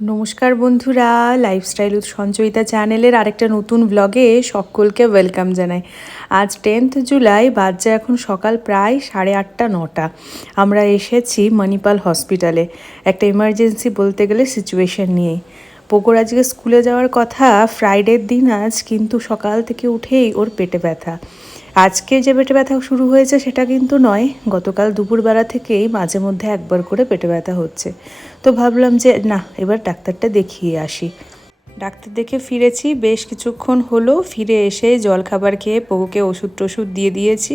নমস্কার বন্ধুরা, lifestyle with Sanchayita চ্যানেলের আরেকটা নতুন ব্লগে সকলকে ওয়েলকাম জানাই। আজ 10th জুলাই, বাজে এখন সকাল প্রায় 8:30-9টা। আমরা এসেছি মণিপাল হসপিটালে একটা ইমার্জেন্সি বলতে গেলে সিচুয়েশন নিয়ে। পোকোর আজকে স্কুলে যাওয়ার কথা, ফ্রাইডের দিন আজ, কিন্তু সকাল থেকে উঠেই ওর পেটে ব্যথা। আজকে যে পেটে ব্যথা শুরু হয়েছে সেটা কিন্তু নয়, গতকাল দুপুরবেলা থেকেই মাঝে মধ্যে একবার করে পেটে ব্যথা হচ্ছে। তো ভাবলাম যে না, এবার ডাক্তারটা দেখিয়ে আসি। ডাক্তার দেখে ফিরেছি, বেশ কিছুক্ষণ হলো। ফিরে এসে জলখাবার খেয়ে পোকোকে ওষুধ টষুধ দিয়ে দিয়েছি।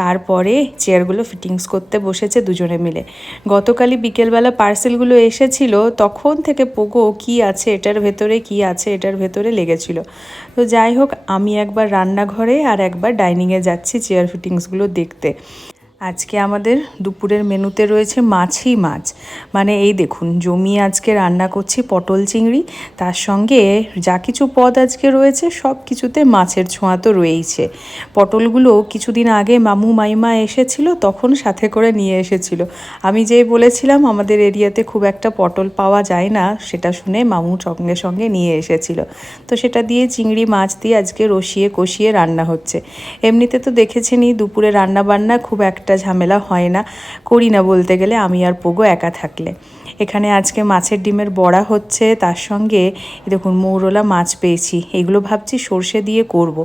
তারপরে চেয়ারগুলো ফিটিংস করতে বসেছে দুজনে মিলে। গতকালই বিকেলবেলা পার্সেলগুলো এসেছিল, তখন থেকে পোকো কী আছে এটার ভেতরে, কী আছে এটার ভেতরে লেগেছিল। তো যাই হোক, আমি একবার রান্নাঘরে আর একবার ডাইনিংয়ে যাচ্ছি চেয়ার ফিটিংসগুলো দেখতে। আজকে আমাদের দুপুরের মেনুতে রয়েছে মাছই মাছ, মানে এই দেখুন জমিয়ে আজকে রান্না করছি পটল চিংড়ি, তার সঙ্গে যা কিছু পদ আজকে রয়েছে সব কিছুতে মাছের ছোঁয়া তো রয়েইছে। পটলগুলো কিছুদিন আগে মামু মাইমা এসেছিল, তখন সাথে করে নিয়ে এসেছিল। আমি যেই বলেছিলাম আমাদের এরিয়াতে খুব একটা পটল পাওয়া যায় না, সেটা শুনে মামু সঙ্গে সঙ্গে নিয়ে এসেছিল। তো সেটা দিয়ে চিংড়ি মাছ দিয়ে আজকে রসিয়ে কষিয়ে রান্না হচ্ছে। এমনিতে তো দেখেছেনই দুপুরে রান্না বান্না খুব একটা ঝামেলা হয় না, করি না বলতে গেলে, আমি আর পোগো একা থাকলে। এখানে আজকে মাছের ডিমের বড়া হচ্ছে, তার সঙ্গে দেখুন মৌরলা মাছ পেয়েছি, এগুলো ভাবছি সর্ষে দিয়ে করব।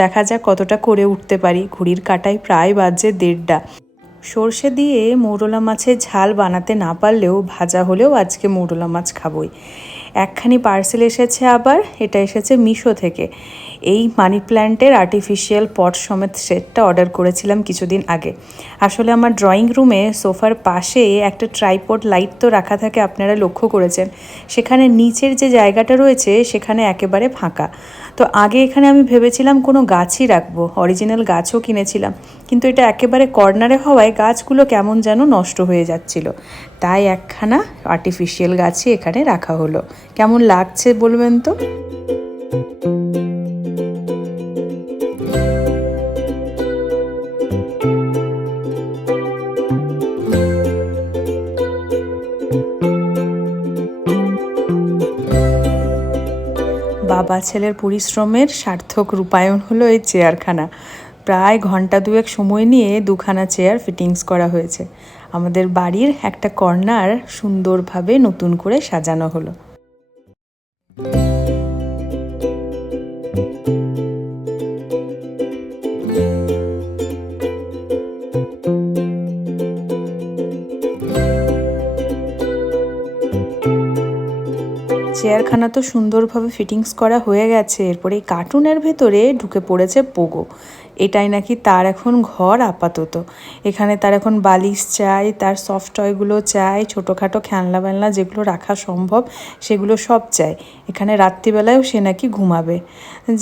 দেখা যাক কতটা করে উঠতে পারি। ঘড়ির কাঁটায় প্রায় বাজে 1:30। সর্ষে দিয়ে মৌরলা মাছের ঝাল বানাতে না পারলেও ভাজা হলেও আজকে মৌরলা মাছ খাবই। একখানি পার্সেল এসেছে, আবার এটা এসেছে মিশো থেকে। এই মানি প্ল্যান্টের আর্টিফিশিয়াল পট সমেত সেটটা অর্ডার করেছিলাম কিছুদিন আগে। আসলে আমার ড্রয়িং রুমে সোফার পাশে একটা ট্রাইপড লাইট তো রাখা থাকে, আপনারা লক্ষ্য করেছেন। সেখানে নিচের যে জায়গাটা রয়েছে সেখানে একেবারে ফাঁকা। তো আগে এখানে আমি ভেবেছিলাম কোনো গাছই রাখবো, অরিজিনাল গাছও কিনেছিলাম, কিন্তু এটা একেবারে কর্নারে হওয়ায় গাছগুলো কেমন যেন নষ্ট হয়ে যাচ্ছিল। তাই একখানা আর্টিফিশিয়াল গাছই এখানে রাখা হলো। কেমন লাগছে বলবেন তো? বাবা ছেলের পরিশ্রমের সার্থক রূপায়ণ হলো এই চেয়ারখানা। প্রায় ঘন্টা দুয়েক সময় নিয়ে দুখানা চেয়ার ফিটিংস করা হয়েছে। আমাদের বাড়ির একটা কর্নার সুন্দরভাবে নতুন করে সাজানো হলো। চেয়ারখানা তো সুন্দরভাবে ফিটিংস করা হয়ে গেছে। এরপরে এই কার্টুনের ভেতরে ঢুকে পড়েছে পোগো। এটাই নাকি তার এখন ঘর আপাতত। এখানে তার এখন বালিশ চাই, তার সফট টয়গুলো চাই, ছোটোখাটো খেলনা বেলনা যেগুলো রাখা সম্ভব সেগুলো সব চাই। এখানে রাত্রিবেলায়ও সে নাকি ঘুমাবে।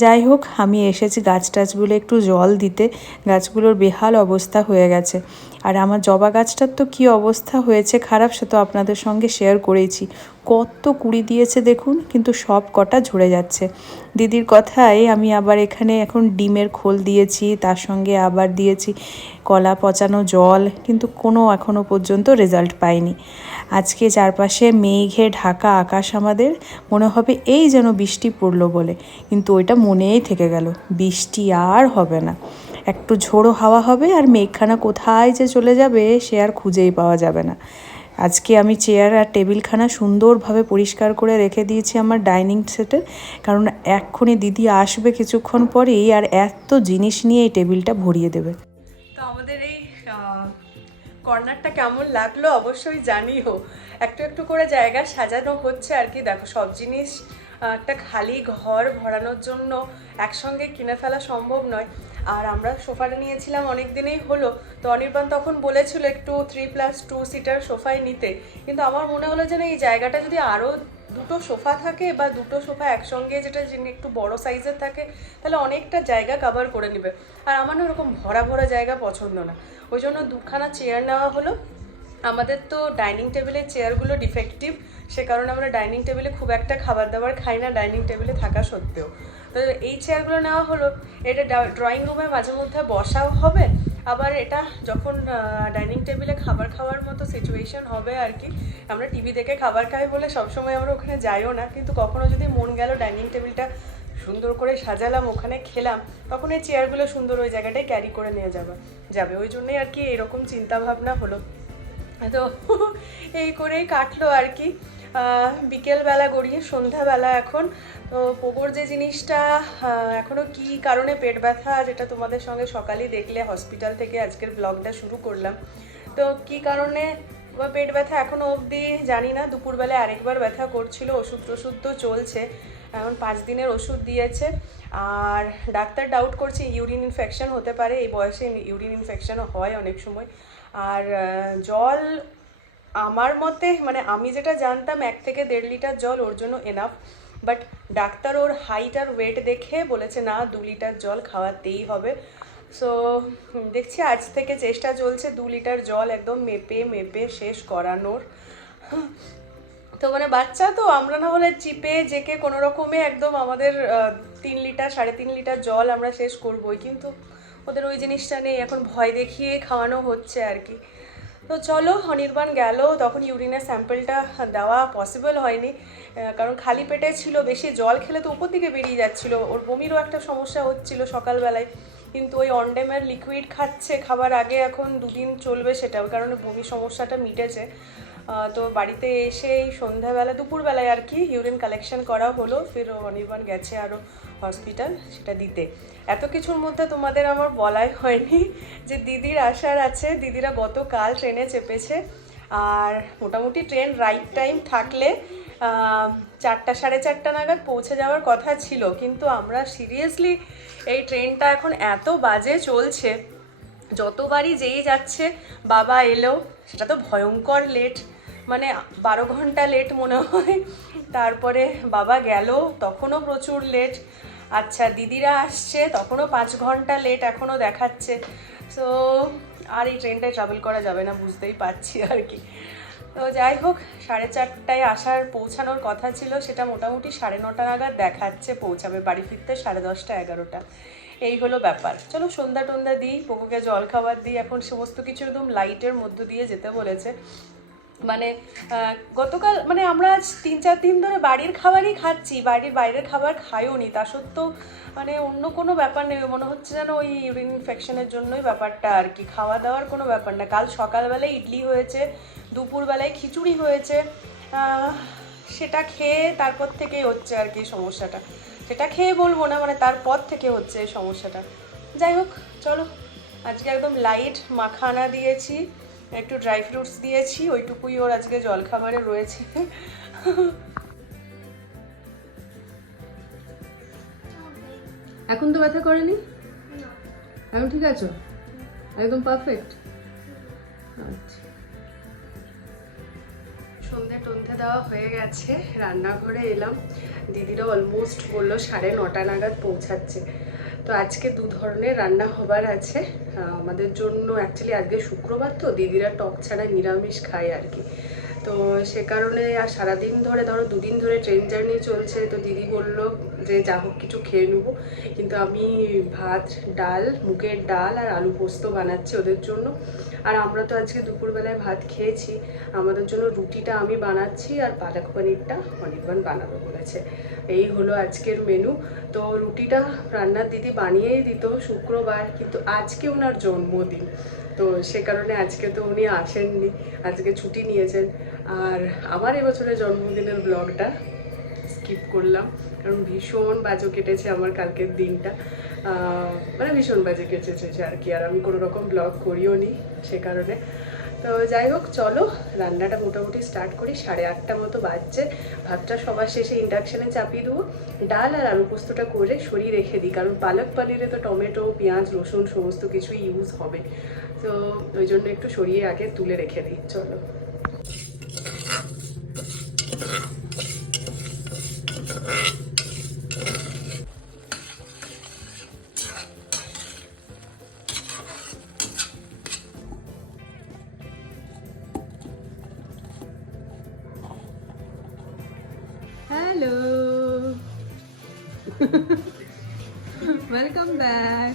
যাই হোক, আমি এসেছি গাছ টাছগুলো একটু জল দিতে। গাছগুলোর বেহাল অবস্থা হয়ে গেছে। আর আমার জবা গাছটার তো কী অবস্থা হয়েছে খারাপ, সে তো আপনাদের সঙ্গে শেয়ার করেছি। কত কুড়ি দিয়েছে দেখুন, কিন্তু সব কটা ঝরে যাচ্ছে। দিদির কথায় আমি আবার এখানে এখন ডিমের খোল দিয়েছি, তার সঙ্গে আবার দিয়েছি কলা পচানো জল, কিন্তু কোনো এখনও পর্যন্ত রেজাল্ট পাইনি। আজকে চারপাশে মেঘে ঢাকা আকাশ, আমাদের মনে হবে এই যেন বৃষ্টি পড়লো বলে, কিন্তু ওইটা মনেই থেকে গেল, বৃষ্টি আর হবে না। একটু ঝোড়ো হাওয়া হবে আর মেঘখানা কোথায় যে চলে যাবে সে আর খুঁজেই পাওয়া যাবে না। আজকে আমি চেয়ার আর টেবিলখানা সুন্দরভাবে পরিষ্কার করে রেখে দিয়েছি আমার ডাইনিং সেটে, কারণ এক্ষুনি দিদি আসবে কিছুক্ষণ পরেই, আর এত জিনিস নিয়ে এই টেবিলটা ভরিয়ে দেবে। তো আমাদের এই কর্নারটা কেমন লাগলো অবশ্যই জানিও। একটু একটু করে জায়গা সাজানো হচ্ছে আর কি। দেখো, সব জিনিস একটা খালি ঘর ভরানোর জন্য একসঙ্গে কিনে ফেলা সম্ভব নয়। আর আমরা সোফাটা নিয়েছিলাম অনেক দিনেই হলো, তো অনির্বাণ তখন বলেছিল একটু 3+2 সিটার সোফায় নিতে, কিন্তু আমার মনে হলো যে না, এই জায়গাটা যদি আরও দুটো সোফা থাকে বা দুটো সোফা একসঙ্গে যেটা একটু বড় সাইজের থাকে, তাহলে অনেকটা জায়গা কভার করে নেবে। আর আমার না ওরকম ভরা ভরা জায়গা পছন্দ না, ওই জন্য দুখানা চেয়ার নেওয়া হলো। আমাদের তো ডাইনিং টেবিলের চেয়ারগুলো ডিফেক্টিভ, সে কারণে আমরা ডাইনিং টেবিলে খুব একটা খাবার দাবার খাই না ডাইনিং টেবিলে থাকা সত্ত্বেও। তো এই চেয়ারগুলো নেওয়া হলো, এটা ড্রয়িং রুমে মাঝে মধ্যে বসাও হবে, আবার এটা যখন ডাইনিং টেবিলে খাবার খাওয়ার মতো সিচুয়েশন হবে আর কি, আমরা টিভি দেখে খাবার খাই বলে সবসময় আমরা ওখানে যাইও না, কিন্তু কখনো যদি মন গেল ডাইনিং টেবিলটা সুন্দর করে সাজালাম, ওখানে খেলাম, তখন এই চেয়ারগুলো সুন্দর ওই জায়গাটায় ক্যারি করে নিয়ে যাবে। ওই জন্যই আর কি এরকম চিন্তাভাবনা হলো। তো এই করেই কাটলো আর কি। বিকেলবেলা গড়িয়ে সন্ধ্যাবেলা এখন। তো পোগোর যে জিনিসটা এখনও কি কারণে পেট ব্যথা, যেটা তোমাদের সঙ্গে সকালেই দেখলে হসপিটাল থেকে আজকের ব্লগটা শুরু করলাম, তো কি কারণে বা পেট ব্যথা এখনও অবধি জানি না। দুপুরবেলায় আরেকবার ব্যথা করছিল, ওষুধ টষুধ তো চলছে, এখন 5 দিনের ওষুধ দিয়েছে। আর ডাক্তার ডাউট করছে ইউরিন ইনফেকশন হতে পারে, এই বয়সে ইউরিন ইনফেকশনও হয় অনেক সময়। আর জল আমার মতে, মানে আমি যেটা জানতাম 1 থেকে 1.5 লিটার জল ওর জন্য এনাফ, বাট ডাক্তার ওর হাইট আর ওয়েট দেখে বলেছে না 2 লিটার জল খাওয়াতেই হবে। সো দেখছি আজ থেকে চেষ্টা চলছে 2 লিটার জল একদম মেপে শেষ করানোর। তো মানে বাচ্চা তো, আমরা না হলে চিপে জেকে কোনো রকমে একদম আমাদের 3 লিটার 3.5 লিটার জল আমরা শেষ করবোই, কিন্তু ওদের ওই জিনিসটা নেই, এখন ভয় দেখিয়ে খাওয়ানো হচ্ছে আর কি। তো চলো, অনির্বাণ গেল, তখন ইউরিনের স্যাম্পলটা দেওয়া পসিবল হয়নি, কারণ খালি পেটে ছিল, বেশি জল খেলে তো উপর দিকে বেরিয়ে যাচ্ছিলো, ওর বমিরও একটা সমস্যা হচ্ছিল সকালবেলায়, কিন্তু ওই অনডেমের লিকুইড খাচ্ছে খাবার আগে, এখন 2 দিন চলবে সেটা, ওই কারণে বমি সমস্যাটা মিটেছে। তো বাড়িতে এসে এই সন্ধ্যাবেলা দুপুরবেলায় আর কি ইউরিন কালেকশন করা হলো, ফির অনির্বাণ গেছে আরও হসপিটাল সেটা দিতে। এত কিছুর মধ্যে তোমাদের আমার বলাই হয়নি যে দিদির আসার আছে, দিদিরা গতকাল ট্রেনে চেপেছে, আর মোটামুটি ট্রেন রাইট টাইম থাকলে 4টা 4:30 নাগাদ পৌঁছে যাওয়ার কথা ছিল, কিন্তু আমরা সিরিয়াসলি এই ট্রেনটা এখন এত বাজে চলছে, যতবারই যেই যাচ্ছে বাবা এলো সেটা তো ভয়ঙ্কর লেট, মানে 12 ঘন্টা লেট মনে হয়, তারপরে বাবা গেল তখনও প্রচুর লেট, আচ্ছা দিদিরা আসছে তখনও 5 ঘন্টা লেট এখনও দেখাচ্ছে। সো আর এই ট্রেনটায় ট্রাভেল করা যাবে না, বুঝতেই পারছি আর কি। তো যাই হোক, 4:30টায় পৌঁছানোর কথা ছিল, সেটা মোটামুটি 9:30 নাগাদ দেখাচ্ছে পৌঁছাবে, বাড়ি ফিরতে 10:30 11টা, এই হলো ব্যাপার। চলো সন্ধ্যা টন্ধা দিই, পোকোকে জল খাবার দিই, এখন সমস্ত কিছু একদম লাইটের মধ্য দিয়ে যেতে বলেছে। মানে গতকাল মানে আমরা আজ 3-4 দিন ধরে বাড়ির খাবারই খাচ্ছি, বাড়ির বাইরের খাবার খাইও নি, তা সত্ত্বেও মানে অন্য কোনো ব্যাপার নেই, মনে হচ্ছে যেন ওই ইউরিন ইনফেকশনের জন্যই ব্যাপারটা আর কি, খাওয়া দাওয়ার কোনো ব্যাপার না। কাল সকালবেলায় ইডলি হয়েছে, দুপুরবেলায় খিচুড়ি হয়েছে, সেটা খেয়ে তারপর থেকেই হচ্ছে আর কি সমস্যাটা, সেটা খেয়ে বলবো না, মানে তারপর থেকে হচ্ছে এই সমস্যাটা। যাই হোক চলো, আজকে একদম লাইট মাখানা দিয়েছি, একটু ড্রাই ফ্রুটস দিয়েছি, ওইটুকুই ওর আজকে জলখাবারে রয়েছে। এখন তো ব্যথা করেনি, এখন ঠিক আছো, একদম পারফেক্ট। আচ্ছা, সন্ধে টন্ধে দেওয়া হয়ে গেছে, রান্নাঘরে এলাম, দিদিরা অলমোস্ট বললো 9:30 নাগাদ পৌঁছাচ্ছে। তো আজকে 2 ধরনের রান্না হবার আছে আমাদের জন্য, অ্যাকচুয়ালি আজকে শুক্রবার তো দিদিরা টক ছাড়া নিরামিষ খায় আর কি, তো সে কারণে আর সারাদিন ধরে ধরো 2 দিন ধরে ট্রেন জার্নি চলছে, তো দিদি বললো যে যা হোক কিছু খেয়ে নেবো, কিন্তু আমি ভাত ডাল মুগের ডাল আর আলু পোস্ত বানাচ্ছি ওদের জন্য, আর আমরা তো আজকে দুপুরবেলায় ভাত খেয়েছি, আমাদের জন্য রুটিটা আমি বানাচ্ছি আর পালক পনিরটা অনির্বাণ বানাবে বলেছে। এই হলো আজকের মেনু। তো রুটিটা রান্নার দিদি বানিয়েই দিত শুক্রবার, কিন্তু আজকে ওনার জন্মদিন, তো সে কারণে আজকে তো উনি আসেননি, আজকে ছুটি নিয়েছেন, আর আমার এবছরের জন্মদিনের ব্লগটা স্কিপ করলাম, কারণ ভীষণ বাজে কেটেছে আমার কালকের দিনটা, মানে ভীষণ বাজে কেটেছে আর কি, আর আমি কোনো রকম ব্লগ করিও নি সে কারণে। তো যাই হোক চলো, রান্নাটা মোটামুটি স্টার্ট করি, 8:30 মতো বাজছে, ভাতটা সবার শেষে ইন্ডাকশানে চাপিয়ে দেবো, ডাল আর আলু পোস্তটা করে সরিয়ে রেখে দিই, কারণ পালক পনিরে তো টমেটো পেঁয়াজ রসুন সমস্ত কিছুই ইউজ হবে, তো ওই জন্য একটু সরিয়ে আগে তুলে রেখে দিই। চলো হ্যালো, ওয়েলকাম ব্যাক।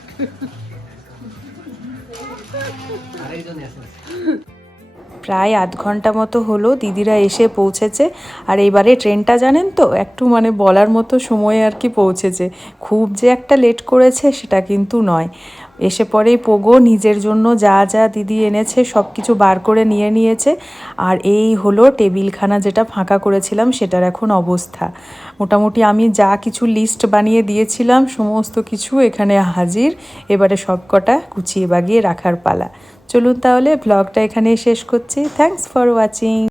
প্রায় আধ ঘন্টা মতো হলো দিদিরা এসে পৌঁছেছে। আর এইবারে ট্রেনটা জানেন তো একটু মানে বলার মতো সময়ে আর কি পৌঁছেছে, খুব যে একটা লেট করেছে সেটা কিন্তু নয়। এসে পরেই পোগো নিজের জন্য যা যা দিদি এনেছে সব কিছু বার করে নিয়ে নিয়েছে। আর এই হলো টেবিলখানা যেটা ফাঁকা করেছিলাম সেটার এখন অবস্থা। মোটামুটি আমি যা কিছু লিস্ট বানিয়ে দিয়েছিলাম সমস্ত কিছু এখানে হাজির। এবারে সব কটা গুছিয়ে বাগিয়ে রাখার পালা। চলুন তাহলে ব্লগটা এখানেই শেষ করছি। Thanks for watching.